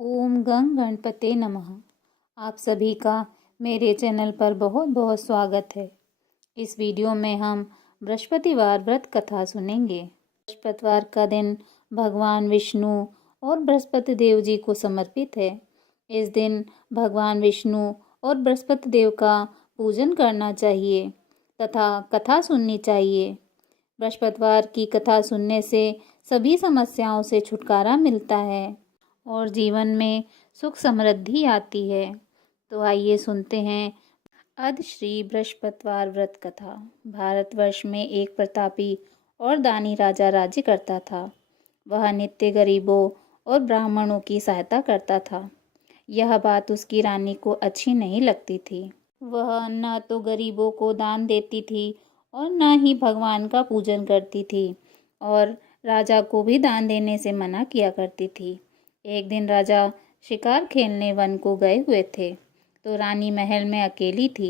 ओम गं गणपते नमः। आप सभी का मेरे चैनल पर बहुत बहुत स्वागत है। इस वीडियो में हम बृहस्पतिवार व्रत कथा सुनेंगे। बृहस्पतिवार का दिन भगवान विष्णु और बृहस्पति देव जी को समर्पित है। इस दिन भगवान विष्णु और बृहस्पति देव का पूजन करना चाहिए तथा कथा सुननी चाहिए। बृहस्पतिवार की कथा सुनने से सभी समस्याओं से छुटकारा मिलता है और जीवन में सुख समृद्धि आती है। तो आइए सुनते हैं अद श्री बृहस्पतिवार व्रत कथा। भारतवर्ष में एक प्रतापी और दानी राजा राज्य करता था। वह नित्य गरीबों और ब्राह्मणों की सहायता करता था। यह बात उसकी रानी को अच्छी नहीं लगती थी। वह न तो गरीबों को दान देती थी और न ही भगवान का पूजन करती थी और राजा को भी दान देने से मना किया करती थी। एक दिन राजा शिकार खेलने वन को गए हुए थे तो रानी महल में अकेली थी।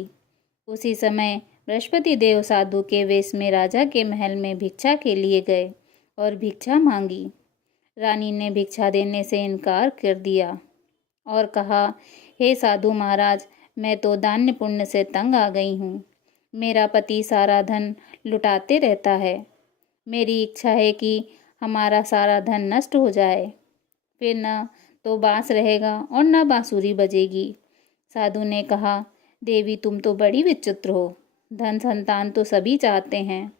उसी समय बृहस्पति देव साधु के वेश में राजा के महल में भिक्षा के लिए गए और भिक्षा मांगी। रानी ने भिक्षा देने से इनकार कर दिया और कहा, हे साधु महाराज, मैं तो दान पुण्य से तंग आ गई हूँ। मेरा पति सारा धन लुटाते रहता है। मेरी इच्छा है कि हमारा सारा धन नष्ट हो जाए, फिर न तो बांस रहेगा और न बांसुरी बजेगी। साधु ने कहा, देवी तुम तो बड़ी विचित्र हो। धन संतान तो सभी चाहते हैं।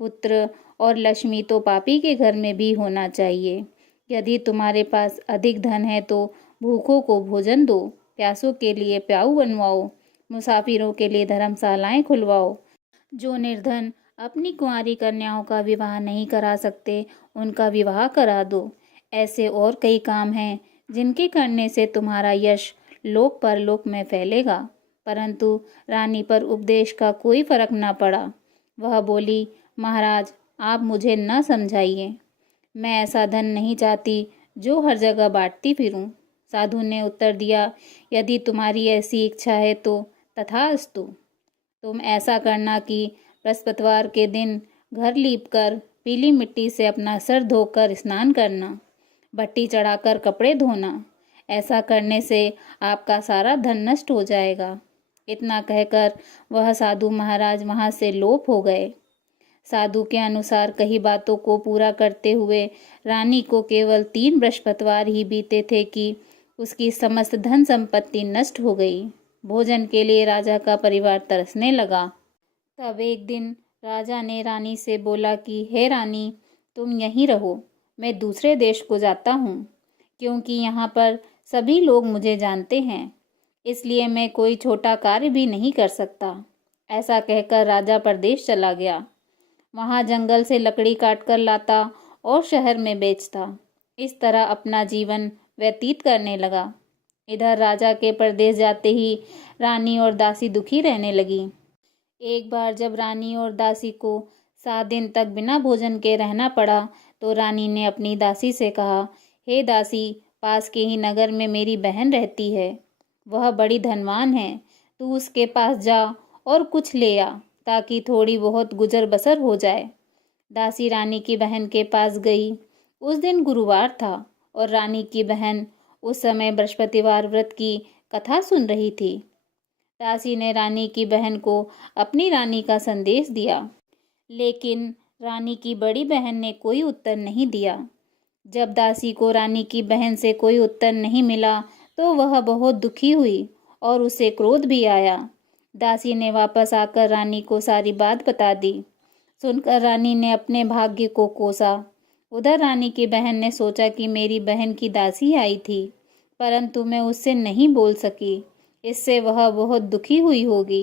पुत्र और लक्ष्मी तो पापी के घर में भी होना चाहिए। यदि तुम्हारे पास अधिक धन है तो भूखों को भोजन दो, प्यासों के लिए प्याऊ बनवाओ, मुसाफिरों के लिए धर्मशालाएं खुलवाओ। जो निर्धन अपनी कुंवारी कन्याओं का विवाह नहीं करा सकते उनका विवाह करा दो। ऐसे और कई काम हैं जिनके करने से तुम्हारा यश लोक परलोक में फैलेगा। परंतु रानी पर उपदेश का कोई फर्क न पड़ा। वह बोली, महाराज आप मुझे न समझाइए। मैं ऐसा धन नहीं चाहती जो हर जगह बांटती फिरूं। साधु ने उत्तर दिया, यदि तुम्हारी ऐसी इच्छा है तो तथास्तु। तुम ऐसा करना कि बृहस्पतिवार के दिन घर लीपकर पीली मिट्टी से अपना सर धोकर स्नान करना, भट्टी चढ़ाकर कपड़े धोना। ऐसा करने से आपका सारा धन नष्ट हो जाएगा। इतना कहकर वह साधु महाराज वहां से लोप हो गए। साधु के अनुसार कई बातों को पूरा करते हुए रानी को केवल 3 बृहस्पतिवार ही बीते थे कि उसकी समस्त धन संपत्ति नष्ट हो गई। भोजन के लिए राजा का परिवार तरसने लगा। तब एक दिन राजा ने रानी से बोला कि हे रानी, तुम यहीं रहो, मैं दूसरे देश को जाता हूँ, क्योंकि यहाँ पर सभी लोग मुझे जानते हैं, इसलिए मैं कोई छोटा कार्य भी नहीं कर सकता। ऐसा कहकर राजा परदेश चला गया। वहाँ जंगल से लकड़ी काटकर लाता और शहर में बेचता। इस तरह अपना जीवन व्यतीत करने लगा। इधर राजा के परदेश जाते ही रानी और दासी दुखी रहने लगी। एक बार जब रानी और दासी को 7 दिन तक बिना भोजन के रहना पड़ा तो रानी ने अपनी दासी से कहा, हे दासी, पास के ही नगर में मेरी बहन रहती है। वह बड़ी धनवान है। तू उसके पास जा और कुछ ले आ ताकि थोड़ी बहुत गुजर बसर हो जाए। दासी रानी की बहन के पास गई। उस दिन गुरुवार था और रानी की बहन उस समय बृहस्पतिवार व्रत की कथा सुन रही थी। दासी ने रानी की बहन को अपनी रानी का संदेश दिया, लेकिन रानी की बड़ी बहन ने कोई उत्तर नहीं दिया। जब दासी को रानी की बहन से कोई उत्तर नहीं मिला तो वह बहुत दुखी हुई और उसे क्रोध भी आया। दासी ने वापस आकर रानी को सारी बात बता दी। सुनकर रानी ने अपने भाग्य को कोसा। उधर रानी की बहन ने सोचा कि मेरी बहन की दासी आई थी, परंतु मैं उससे नहीं बोल सकी, इससे वह बहुत दुखी हुई होगी।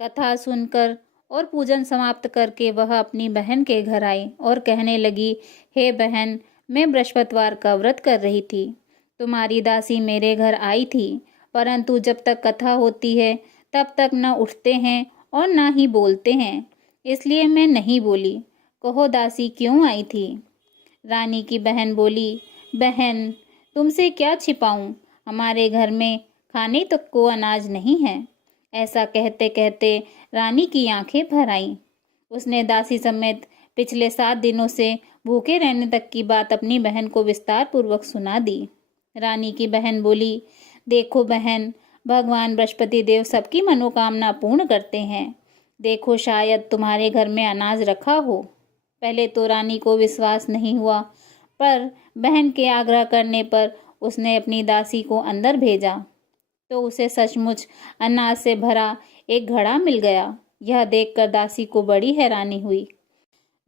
कथा सुनकर और पूजन समाप्त करके वह अपनी बहन के घर आई और कहने लगी, हे बहन, मैं बृहस्पतिवार का व्रत कर रही थी। तुम्हारी दासी मेरे घर आई थी, परंतु जब तक कथा होती है तब तक न उठते हैं और न ही बोलते हैं, इसलिए मैं नहीं बोली। कहो दासी क्यों आई थी? रानी की बहन बोली, बहन तुमसे क्या छिपाऊं, हमारे घर में खाने तक को अनाज नहीं है। ऐसा कहते कहते रानी की आंखें भर आईं। उसने दासी समेत पिछले 7 दिनों से भूखे रहने तक की बात अपनी बहन को विस्तार पूर्वक सुना दी। रानी की बहन बोली, देखो बहन, भगवान बृहस्पति देव सबकी मनोकामना पूर्ण करते हैं। देखो शायद तुम्हारे घर में अनाज रखा हो। पहले तो रानी को विश्वास नहीं हुआ, पर बहन के आग्रह करने पर उसने अपनी दासी को अंदर भेजा तो उसे सचमुच अनाज से भरा एक घड़ा मिल गया। यह देखकर दासी को बड़ी हैरानी हुई।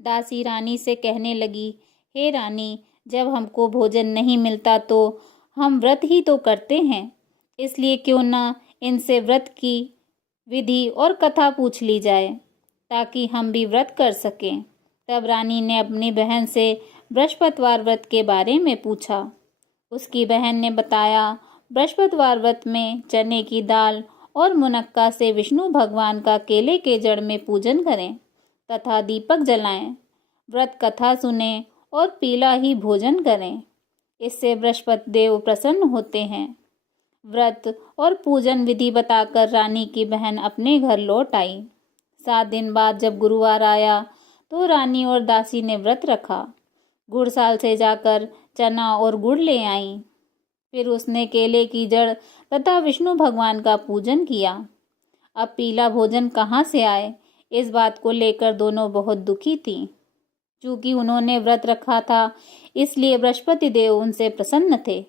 दासी रानी से कहने लगी, हे रानी, जब हमको भोजन नहीं मिलता तो हम व्रत ही तो करते हैं, इसलिए क्यों ना इनसे व्रत की विधि और कथा पूछ ली जाए ताकि हम भी व्रत कर सकें। तब रानी ने अपनी बहन से बृहस्पतिवार व्रत के बारे में पूछा। उसकी बहन ने बताया, बृहस्पतिवार व्रत में चने की दाल और मुनक्का से विष्णु भगवान का केले के जड़ में पूजन करें तथा दीपक जलाएं, व्रत कथा सुनें और पीला ही भोजन करें। इससे बृहस्पति देव प्रसन्न होते हैं। व्रत और पूजन विधि बताकर रानी की बहन अपने घर लौट आई। 7 दिन बाद जब गुरुवार आया तो रानी और दासी ने व्रत रखा। गुड़साल से जाकर चना और गुड़ ले आई। फिर उसने केले की जड़ तथा विष्णु भगवान का पूजन किया। अब पीला भोजन कहाँ से आए, इस बात को लेकर दोनों बहुत दुखी थीं। चूंकि उन्होंने व्रत रखा था, इसलिए बृहस्पति देव उनसे प्रसन्न थे।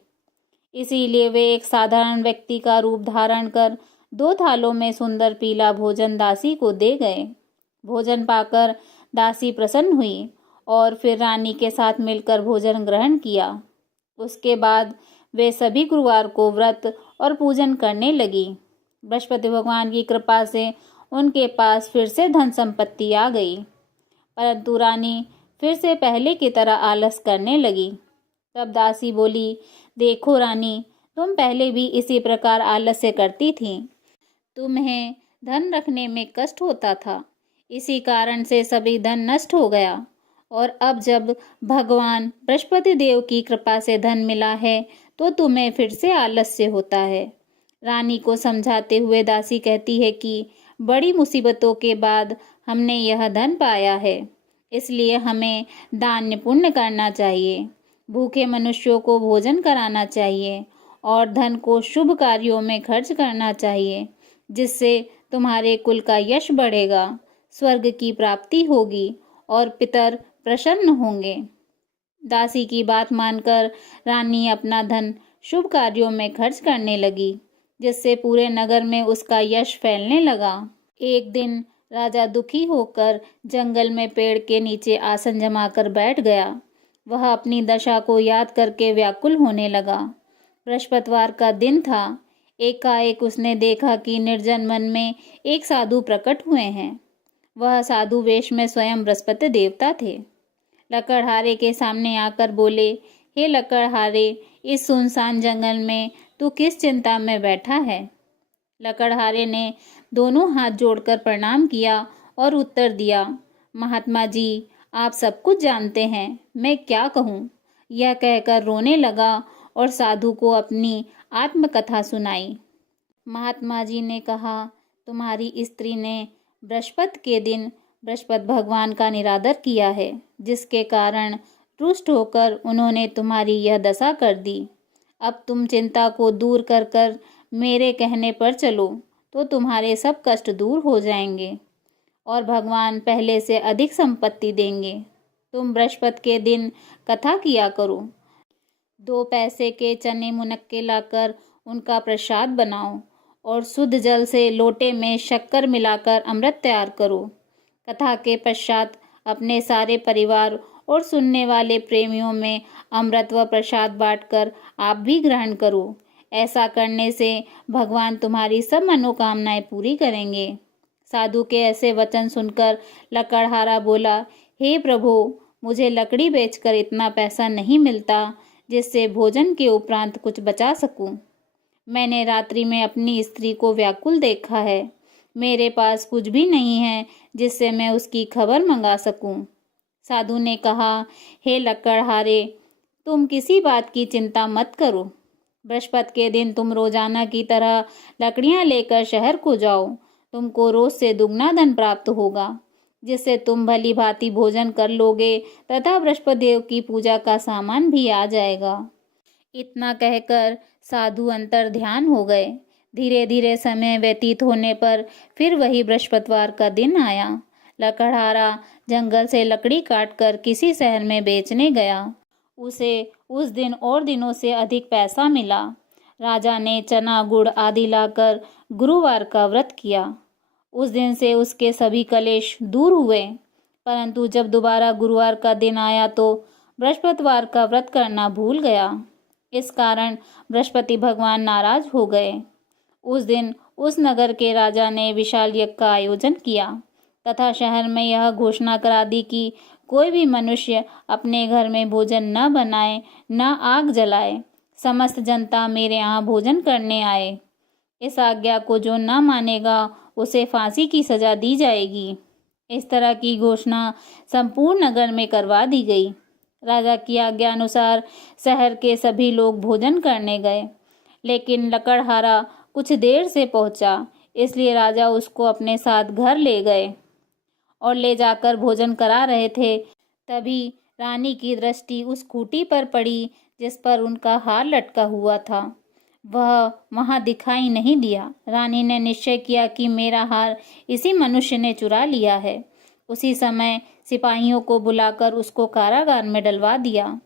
इसीलिए वे एक साधारण व्यक्ति का रूप धारण कर 2 थालों में सुंदर पीला भोजन दासी को दे गए। भोजन पाकर दासी प्रसन्न हुई और फिर रानी के साथ मिलकर भोजन ग्रहण किया। उसके बाद वे सभी गुरुवार को व्रत और पूजन करने लगी। बृहस्पति भगवान की कृपा से उनके पास फिर से धन संपत्ति आ गई, परंतु रानी फिर से पहले की तरह आलस करने लगी। तब दासी बोली, देखो रानी, तुम पहले भी इसी प्रकार आलस्य करती थी। तुम्हें धन रखने में कष्ट होता था, इसी कारण से सभी धन नष्ट हो गया, और अब जब भगवान बृहस्पति देव की कृपा से धन मिला है तो तुम्हें फिर से आलस्य होता है। रानी को समझाते हुए दासी कहती है कि बड़ी मुसीबतों के बाद हमने यह धन पाया है, इसलिए हमें दान पुण्य करना चाहिए, भूखे मनुष्यों को भोजन कराना चाहिए और धन को शुभ कार्यों में खर्च करना चाहिए, जिससे तुम्हारे कुल का यश बढ़ेगा, स्वर्ग की प्राप्ति होगी और पितर प्रसन्न होंगे। दासी की बात मानकर रानी अपना धन शुभ कार्यों में खर्च करने लगी, जिससे पूरे नगर में उसका यश फैलने लगा। एक दिन राजा दुखी होकर जंगल में पेड़ के नीचे आसन जमाकर बैठ गया। वह अपनी दशा को याद करके व्याकुल होने लगा। बृहस्पतिवार का दिन था। एकाएक उसने देखा कि निर्जन वन में एक साधु प्रकट हुए हैं। वह साधु वेश में स्वयं बृहस्पति देवता थे। लकड़हारे के सामने आकर बोले, हे लकड़हारे, इस सुनसान जंगल में तू किस चिंता में बैठा है? लकड़हारे ने दोनों हाथ जोड़कर प्रणाम किया और उत्तर दिया, महात्मा जी, आप सब कुछ जानते हैं, मैं क्या कहूँ। यह कहकर रोने लगा और साधु को अपनी आत्मकथा सुनाई। महात्मा जी ने कहा, तुम्हारी स्त्री ने बृहस्पति के दिन बृहस्पति भगवान का निरादर किया है, जिसके कारण रुष्ट होकर उन्होंने तुम्हारी यह दशा कर दी। अब तुम चिंता को दूर कर कर मेरे कहने पर चलो तो तुम्हारे सब कष्ट दूर हो जाएंगे और भगवान पहले से अधिक संपत्ति देंगे। तुम बृहस्पति के दिन कथा किया करो। 2 पैसे के चने मुनक्के लाकर उनका प्रसाद बनाओ और शुद्ध जल से लोटे में शक्कर मिलाकर अमृत तैयार करो। कथा के पश्चात अपने सारे परिवार और सुनने वाले प्रेमियों में अमृत व प्रसाद बांटकर आप भी ग्रहण करो। ऐसा करने से भगवान तुम्हारी सब मनोकामनाएं पूरी करेंगे। साधु के ऐसे वचन सुनकर लकड़हारा बोला, हे प्रभु, मुझे लकड़ी बेचकर इतना पैसा नहीं मिलता जिससे भोजन के उपरांत कुछ बचा सकूं। मैंने रात्रि में अपनी स्त्री को व्याकुल देखा है। मेरे पास कुछ भी नहीं है जिससे मैं उसकी खबर मंगा सकूं। साधु ने कहा, हे लकड़हारे, तुम किसी बात की चिंता मत करो। बृहस्पति के दिन तुम रोजाना की तरह लकड़ियां लेकर शहर को जाओ। तुमको रोज से दुगना धन प्राप्त होगा, जिससे तुम भली भांति भोजन कर लोगे तथा बृहस्पति देव की पूजा का सामान भी आ जाएगा। इतना कहकर साधु अंतर ध्यान हो गए। धीरे धीरे समय व्यतीत होने पर फिर वही बृहस्पतिवार का दिन आया। लकड़हारा जंगल से लकड़ी काटकर किसी शहर में बेचने गया। उसे उस दिन और दिनों से अधिक पैसा मिला। राजा ने चना गुड़ आदि लाकर गुरुवार का व्रत किया। उस दिन से उसके सभी कलेश दूर हुए। परंतु जब दोबारा गुरुवार का दिन आया तो बृहस्पतिवार का व्रत करना भूल गया। इस कारण बृहस्पति भगवान नाराज हो गए। उस दिन उस नगर के राजा ने विशाल यज्ञ का आयोजन किया तथा शहर में यह घोषणा करा दी कि कोई भी मनुष्य अपने घर में भोजन न बनाए, न आग जलाए। समस्त जनता मेरे यहाँ भोजन करने आए। इस आज्ञा को जो न मानेगा उसे फांसी की सजा दी जाएगी। इस तरह की घोषणा संपूर्ण नगर में करवा दी गई। राजा की आज्ञा अनुसार शहर के सभी लोग भोजन करने गए, लेकिन लकड़हारा कुछ देर से पहुंचा, इसलिए राजा उसको अपने साथ घर ले गए और ले जाकर भोजन करा रहे थे। तभी रानी की दृष्टि उस खूंटी पर पड़ी जिस पर उनका हार लटका हुआ था। वह वहां दिखाई नहीं दिया। रानी ने निश्चय किया कि मेरा हार इसी मनुष्य ने चुरा लिया है। उसी समय सिपाहियों को बुलाकर उसको कारागार में डलवा दिया।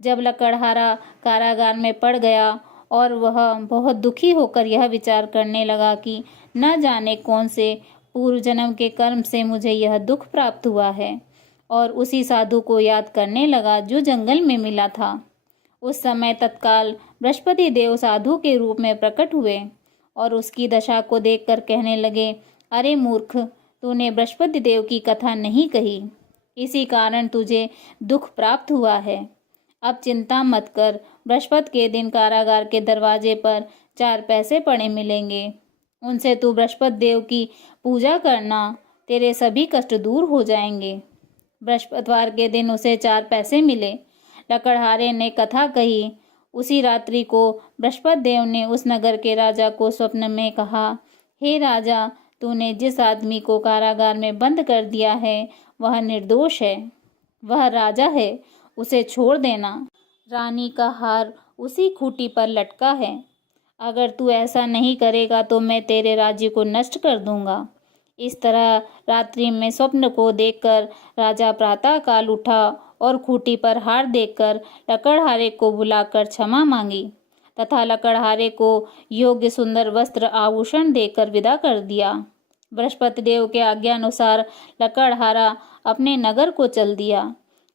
जब लकड़हारा कारागार में पड़ गया और वह बहुत दुखी होकर यह विचार करने लगा कि न जाने कौन से पूर्व जन्म के कर्म से मुझे यह दुख प्राप्त हुआ है, और उसी साधु को याद करने लगा जो जंगल में मिला था। उस समय तत्काल बृहस्पति देव साधु के रूप में प्रकट हुए और उसकी दशा को देखकर कहने लगे, अरे मूर्ख, तूने बृहस्पति देव की कथा नहीं कही, इसी कारण तुझे दुख प्राप्त हुआ है। अब चिंता मत कर, बृहस्पति के दिन कारागार के दरवाजे पर 4 पैसे पड़े मिलेंगे। उनसे तू बृहस्पति देव की पूजा करना, तेरे सभी कष्ट दूर हो जाएंगे। बृहस्पतिवार के दिन उसे 4 पैसे मिले। लकड़हारे ने कथा कही। उसी रात्रि को बृहस्पति देव ने उस नगर के राजा को स्वप्न में कहा, हे राजा, तूने जिस आदमी को कारागार में बंद कर दिया है वह निर्दोष है, वह राजा है, उसे छोड़ देना। रानी का हार उसी खूंटी पर लटका है। अगर तू ऐसा नहीं करेगा तो मैं तेरे राज्य को नष्ट कर दूंगा। इस तरह रात्रि में स्वप्न को देखकर राजा प्रातः काल उठा और खूंटी पर हार देखकर लकड़हारे को बुलाकर क्षमा मांगी तथा लकड़हारे को योग्य सुंदर वस्त्र आभूषण देकर विदा कर दिया। बृहस्पति देव के आज्ञा अनुसार लकड़हारा अपने नगर को चल दिया।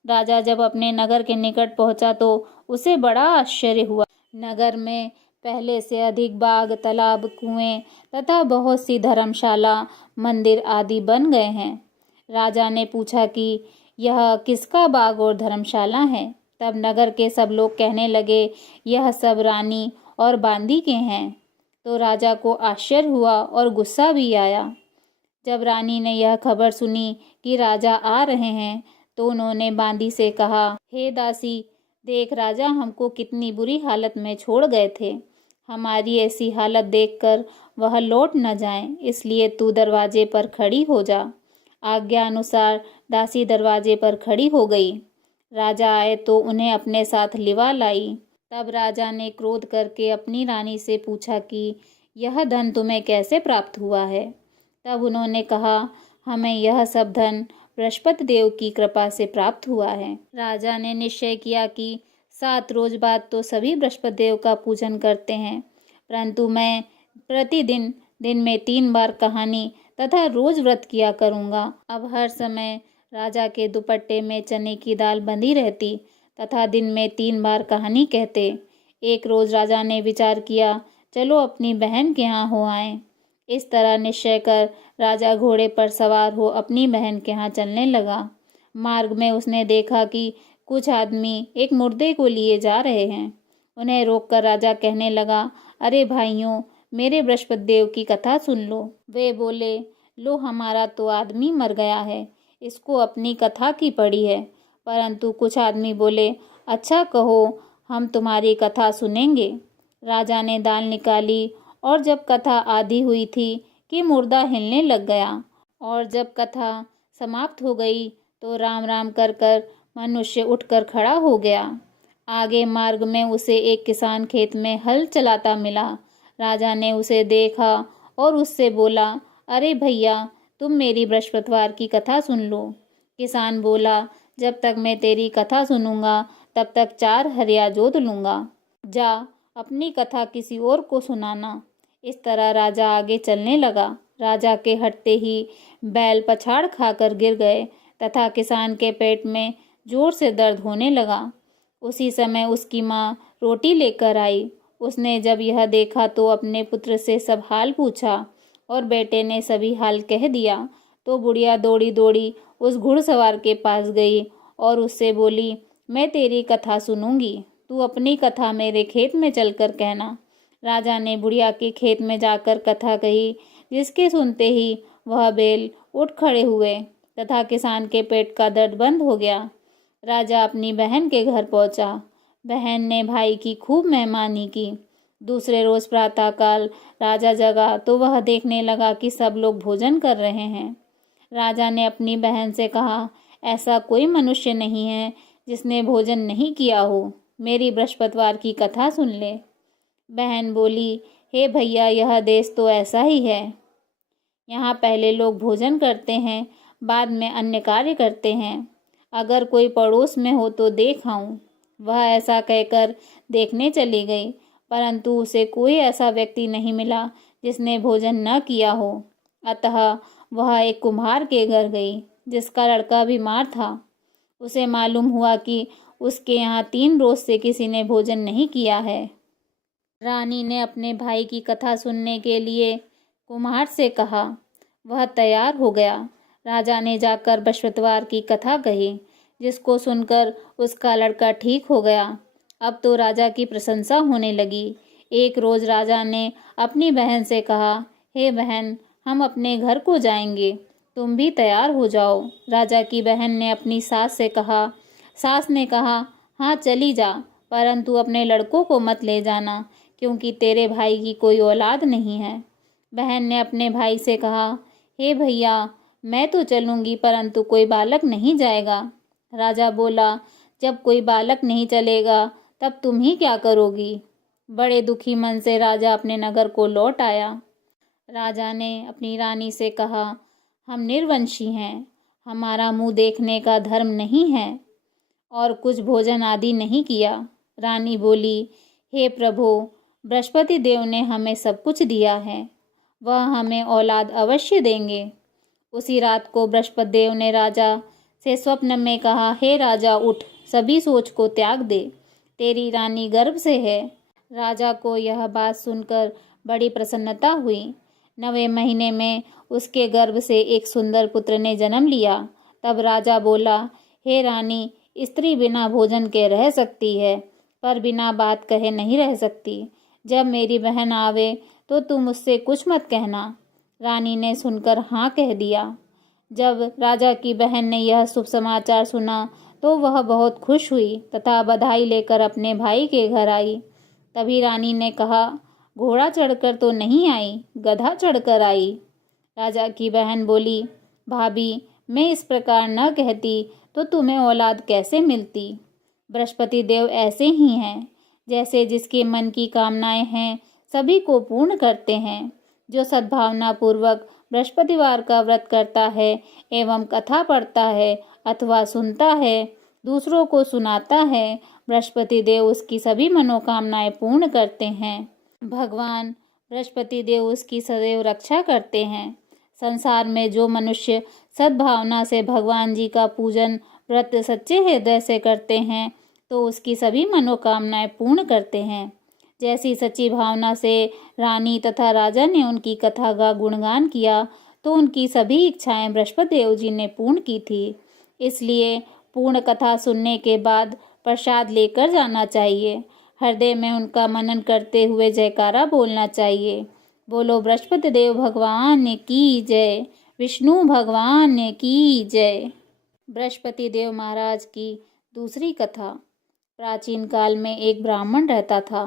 राजा जब अपने नगर के निकट पहुंचा तो उसे बड़ा आश्चर्य हुआ। नगर में पहले से अधिक बाग, तालाब, कुएं तथा बहुत सी धर्मशाला, मंदिर आदि बन गए हैं। राजा ने पूछा कि यह किसका बाग और धर्मशाला है? तब नगर के सब लोग कहने लगे, यह सब रानी और बांदी के हैं। तो राजा को आश्चर्य हुआ और गुस्सा भी आया। जब रानी ने यह खबर सुनी कि राजा आ रहे हैं तो उन्होंने बांदी से कहा, हे दासी, देख राजा हमको कितनी बुरी हालत में छोड़ गए थे। हमारी ऐसी हालत देखकर वह लौट न जाएं, इसलिए तू दरवाजे पर खड़ी हो जा। आज्ञा अनुसार दासी दरवाजे पर खड़ी हो गई। राजा आए तो उन्हें अपने साथ लिवा लाई। तब राजा ने क्रोध करके अपनी रानी से पूछा कि यह धन तुम्हें कैसे प्राप्त हुआ है? तब उन्होंने कहा, हमें यह सब धन बृहस्पति देव की कृपा से प्राप्त हुआ है। राजा ने निश्चय किया कि 7 रोज बाद तो सभी बृहस्पति देव का पूजन करते हैं, परंतु मैं प्रतिदिन दिन में 3 बार कहानी तथा रोज व्रत किया करूँगा। अब हर समय राजा के दुपट्टे में चने की दाल बंधी रहती तथा दिन में 3 बार कहानी कहते। एक रोज राजा ने विचार किया, चलो अपनी बहन के यहाँ हो आए। इस तरह निश्चय कर राजा घोड़े पर सवार हो अपनी बहन के यहाँ चलने लगा। मार्ग में उसने देखा कि कुछ आदमी एक मुर्दे को लिए जा रहे हैं। उन्हें रोककर राजा कहने लगा, अरे भाइयों, मेरे बृहस्पति देव की कथा सुन लो। वे बोले, लो हमारा तो आदमी मर गया है, इसको अपनी कथा की पड़ी है। परंतु कुछ आदमी बोले, अच्छा कहो, हम तुम्हारी कथा सुनेंगे। राजा ने दाल निकाली और जब कथा आधी हुई थी कि मुर्दा हिलने लग गया, और जब कथा समाप्त हो गई तो राम राम कर कर मनुष्य उठकर खड़ा हो गया। आगे मार्ग में उसे एक किसान खेत में हल चलाता मिला। राजा ने उसे देखा और उससे बोला, अरे भैया, तुम मेरी बृहस्पतिवार की कथा सुन लो। किसान बोला, जब तक मैं तेरी कथा सुनूंगा तब तक 4 हरिया जोत लूंगा। जा अपनी कथा किसी और को सुनाना। इस तरह राजा आगे चलने लगा। राजा के हटते ही बैल पछाड़ खाकर गिर गए तथा किसान के पेट में जोर से दर्द होने लगा। उसी समय उसकी माँ रोटी लेकर आई। उसने जब यह देखा तो अपने पुत्र से सब हाल पूछा और बेटे ने सभी हाल कह दिया। तो बुढ़िया दौड़ी दौड़ी उस घुड़सवार के पास गई और उससे बोली, मैं तेरी कथा सुनूंगी, तू अपनी कथा मेरे खेत में चलकर कहना। राजा ने बुढ़िया के खेत में जाकर कथा कही, जिसके सुनते ही वह बैल उठ खड़े हुए तथा किसान के पेट का दर्द बंद हो गया। राजा अपनी बहन के घर पहुंचा। बहन ने भाई की खूब मेहमानी की। दूसरे रोज प्रातःकाल राजा जगा तो वह देखने लगा कि सब लोग भोजन कर रहे हैं। राजा ने अपनी बहन से कहा, ऐसा कोई मनुष्य नहीं है जिसने भोजन नहीं किया हो, मेरी बृहस्पतिवार की कथा सुन ले। बहन बोली, हे भैया, यह देश तो ऐसा ही है। यहाँ पहले लोग भोजन करते हैं, बाद में अन्य कार्य करते हैं। अगर कोई पड़ोस में हो तो देख आऊं। वह ऐसा कहकर देखने चली गई, परंतु उसे कोई ऐसा व्यक्ति नहीं मिला जिसने भोजन न किया हो। अतः वह एक कुम्हार के घर गई, जिसका लड़का बीमार था। उसे मालूम हुआ कि उसके यहाँ 3 रोज से किसी ने भोजन नहीं किया है। रानी ने अपने भाई की कथा सुनने के लिए कुम्हार से कहा। वह तैयार हो गया। राजा ने जाकर बृहस्पतिवार की कथा कही, जिसको सुनकर उसका लड़का ठीक हो गया। अब तो राजा की प्रशंसा होने लगी। एक रोज राजा ने अपनी बहन से कहा, हे बहन, हम अपने घर को जाएंगे, तुम भी तैयार हो जाओ। राजा की बहन ने अपनी सास से कहा। सास ने कहा, हाँ चली जा, परंतु अपने लड़कों को मत ले जाना, क्योंकि तेरे भाई की कोई औलाद नहीं है। बहन ने अपने भाई से कहा, हे भैया, मैं तो चलूंगी, परंतु कोई बालक नहीं जाएगा। राजा बोला, जब कोई बालक नहीं चलेगा तब तुम ही क्या करोगी। बड़े दुखी मन से राजा अपने नगर को लौट आया। राजा ने अपनी रानी से कहा, हम निर्वंशी हैं, हमारा मुंह देखने का धर्म नहीं है और कुछ भोजन आदि नहीं किया। रानी बोली, हे प्रभु, बृहस्पति देव ने हमें सब कुछ दिया है, वह हमें औलाद अवश्य देंगे। उसी रात को बृहस्पति देव ने राजा से स्वप्न में कहा, हे राजा, उठ, सभी सोच को त्याग दे, तेरी रानी गर्भ से है। राजा को यह बात सुनकर बड़ी प्रसन्नता हुई। 9वें महीने में उसके गर्भ से एक सुंदर पुत्र ने जन्म लिया। तब राजा बोला, हे रानी, स्त्री बिना भोजन के रह सकती है, पर बिना बात कहे नहीं रह सकती। जब मेरी बहन आवे तो तुम उससे कुछ मत कहना। रानी ने सुनकर हाँ कह दिया। जब राजा की बहन ने यह शुभ समाचार सुना तो वह बहुत खुश हुई तथा बधाई लेकर अपने भाई के घर आई। तभी रानी ने कहा, घोड़ा चढ़कर तो नहीं आई, गधा चढ़कर आई। राजा की बहन बोली, भाभी, मैं इस प्रकार न कहती तो तुम्हें औलाद कैसे मिलती। बृहस्पति देव ऐसे ही हैं, जैसे जिसके मन की कामनाएं हैं सभी को पूर्ण करते हैं। जो सद्भावना पूर्वक बृहस्पतिवार का व्रत करता है एवं कथा पढ़ता है अथवा सुनता है, दूसरों को सुनाता है, बृहस्पति देव उसकी सभी मनोकामनाएं पूर्ण करते हैं। भगवान बृहस्पति देव उसकी सदैव रक्षा करते हैं। संसार में जो मनुष्य सद्भावना से भगवान जी का पूजन व्रत सच्चे हृदय से करते हैं तो उसकी सभी मनोकामनाएं पूर्ण करते हैं। जैसी सच्ची भावना से रानी तथा राजा ने उनकी कथा का गुणगान किया तो उनकी सभी इच्छाएं बृहस्पति देव जी ने पूर्ण की थी। इसलिए पूर्ण कथा सुनने के बाद प्रसाद लेकर जाना चाहिए। हृदय में उनका मनन करते हुए जयकारा बोलना चाहिए। बोलो बृहस्पति देव भगवान की जय, विष्णु भगवान की जय। बृहस्पति देव महाराज की दूसरी कथा। प्राचीन काल में एक ब्राह्मण रहता था।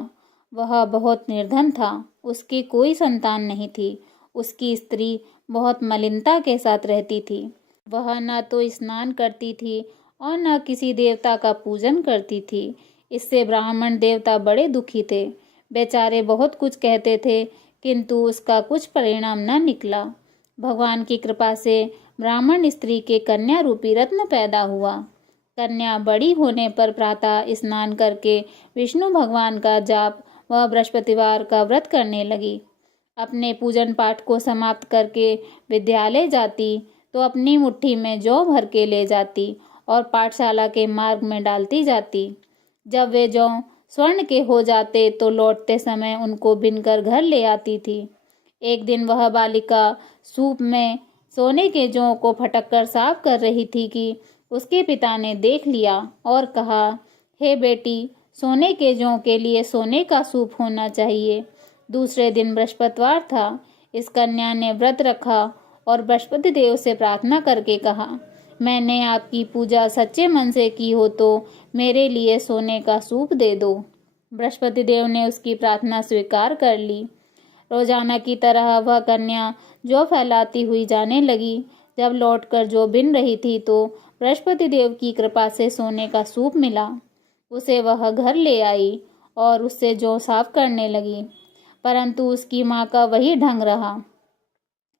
वह बहुत निर्धन था। उसकी कोई संतान नहीं थी। उसकी स्त्री बहुत मलिनता के साथ रहती थी। वह न तो स्नान करती थी और न किसी देवता का पूजन करती थी। इससे ब्राह्मण देवता बड़े दुखी थे। बेचारे बहुत कुछ कहते थे, किंतु उसका कुछ परिणाम न निकला। भगवान की कृपा से ब्राह्मण स्त्री के कन्या रूपी रत्न पैदा हुआ। कन्या बड़ी होने पर प्रातः स्नान करके विष्णु भगवान का जाप व बृहस्पतिवार का व्रत करने लगी। अपने पूजन पाठ को समाप्त करके विद्यालय जाती तो अपनी मुट्ठी में जौ भर के ले जाती और पाठशाला के मार्ग में डालती जाती। जब वे जौ स्वर्ण के हो जाते तो लौटते समय उनको बिनकर घर ले आती थी। एक दिन वह बालिका सूप में सोने के जौ को फटक कर साफ कर रही थी कि उसके पिता ने देख लिया और कहा, हे बेटी, सोने के जौ के लिए सोने का सूप होना चाहिए। दूसरे दिन बृहस्पतिवार था। इस कन्या ने व्रत रखा और बृहस्पति देव से प्रार्थना करके कहा, मैंने आपकी पूजा सच्चे मन से की हो तो मेरे लिए सोने का सूप दे दो। बृहस्पति देव ने उसकी प्रार्थना स्वीकार कर ली। रोजाना की तरह वह कन्या जौ फैलाती हुई जाने लगी। जब लौटकर जौ बिन रही थी तो बृहस्पति देव की कृपा से सोने का सूप मिला। उसे वह घर ले आई और उससे जौ साफ करने लगी, परंतु उसकी माँ का वही ढंग रहा।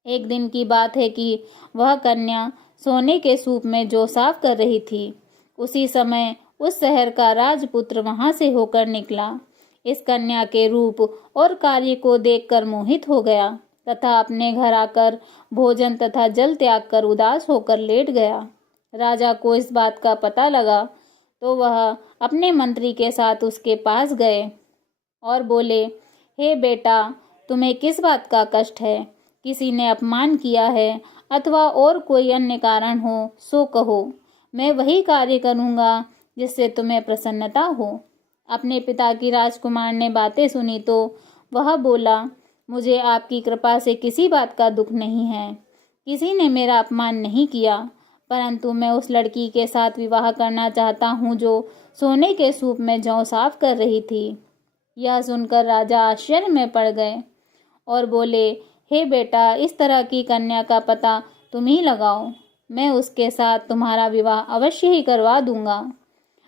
एक दिन की बात है कि वह कन्या सोने के सूप में जौ साफ कर रही थी। उसी समय उस शहर का राजपुत्र वहां से होकर निकला। इस कन्या के रूप और कार्य को देखकर मोहित हो गया तथा अपने घर आकर भोजन तथा जल त्याग कर उदास होकर लेट गया। राजा को इस बात का पता लगा तो वह अपने मंत्री के साथ उसके पास गए और बोले, हे बेटा, तुम्हें किस बात का कष्ट है? किसी ने अपमान किया है अथवा और कोई अन्य कारण हो सो कहो, मैं वही कार्य करूँगा जिससे तुम्हें प्रसन्नता हो। अपने पिता की राजकुमार ने बातें सुनी तो वह बोला, मुझे आपकी कृपा से किसी बात का दुख नहीं है। किसी ने मेरा अपमान नहीं किया, परंतु मैं उस लड़की के साथ विवाह करना चाहता हूँ जो सोने के सूप में जौ साफ कर रही थी। यह सुनकर राजा आश्चर्य में पड़ गए और बोले, हे बेटा, इस तरह की कन्या का पता तुम ही लगाओ, मैं उसके साथ तुम्हारा विवाह अवश्य ही करवा दूंगा।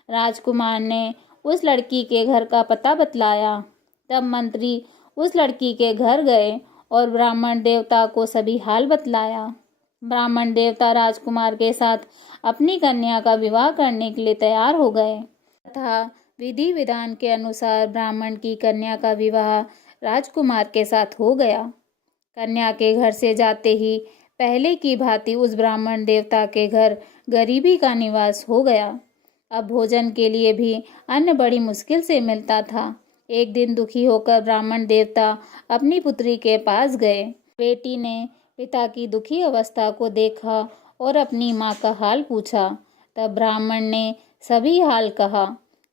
राजकुमार ने उस लड़की के घर का पता बतलाया। तब मंत्री उस लड़की के घर गए और ब्राह्मण देवता को सभी हाल बतलाया। ब्राह्मण देवता राजकुमार के साथ अपनी कन्या का विवाह करने के लिए तैयार हो गए तथा विधि विधान के अनुसार ब्राह्मण की कन्या का विवाह राजकुमार के साथ हो गया। कन्या के घर से जाते ही पहले की भांति उस ब्राह्मण देवता के घर गरीबी का निवास हो गया। अब भोजन के लिए भी अन्न बड़ी मुश्किल से मिलता था। एक दिन दुखी होकर ब्राह्मण देवता अपनी पुत्री के पास गए। बेटी ने पिता की दुखी अवस्था को देखा और अपनी माँ का हाल पूछा। तब ब्राह्मण ने सभी हाल कहा।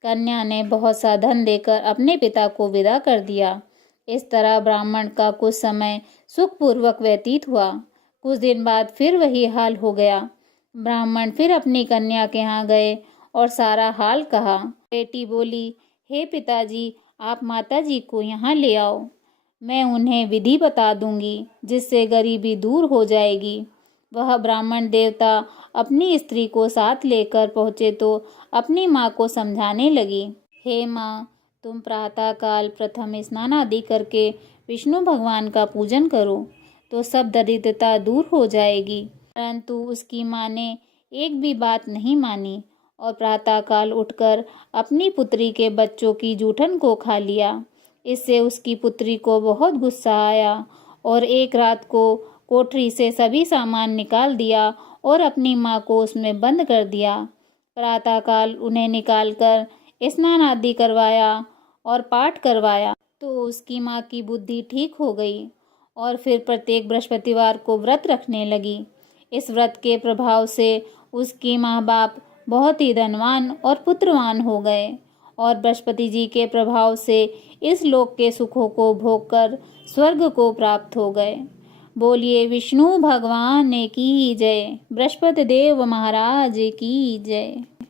कन्या ने बहुत सा धन देकर अपने पिता को विदा कर दिया। इस तरह ब्राह्मण का कुछ समय सुखपूर्वक व्यतीत हुआ। कुछ दिन बाद फिर वही हाल हो गया। ब्राह्मण फिर अपनी कन्या के यहाँ गए और सारा हाल कहा। बेटी बोली, हे पिताजी, आप माताजी को यहाँ ले आओ, मैं उन्हें विधि बता दूंगी जिससे गरीबी दूर हो जाएगी। वह ब्राह्मण देवता अपनी स्त्री को साथ लेकर पहुँचे तो अपनी माँ को समझाने लगी, हे माँ, तुम प्रातःकाल प्रथम स्नान आदि करके विष्णु भगवान का पूजन करो तो सब दरिद्रता दूर हो जाएगी। परंतु उसकी माँ ने एक भी बात नहीं मानी और प्रातःकाल उठकर अपनी पुत्री के बच्चों की जूठन को खा लिया। इससे उसकी पुत्री को बहुत गुस्सा आया और एक रात को कोठरी से सभी सामान निकाल दिया और अपनी माँ को उसमें बंद कर दिया। प्रातःकाल उन्हें निकालकर स्नान आदि करवाया और पाठ करवाया तो उसकी माँ की बुद्धि ठीक हो गई और फिर प्रत्येक बृहस्पतिवार को व्रत रखने लगी। इस व्रत के प्रभाव से उसकी माँ बाप बहुत ही धनवान और पुत्रवान हो गए और बृहस्पति जी के प्रभाव से इस लोक के सुखों को भोगकर स्वर्ग को प्राप्त हो गए। बोलिए विष्णु भगवान की जय, बृहस्पति देव महाराज की जय।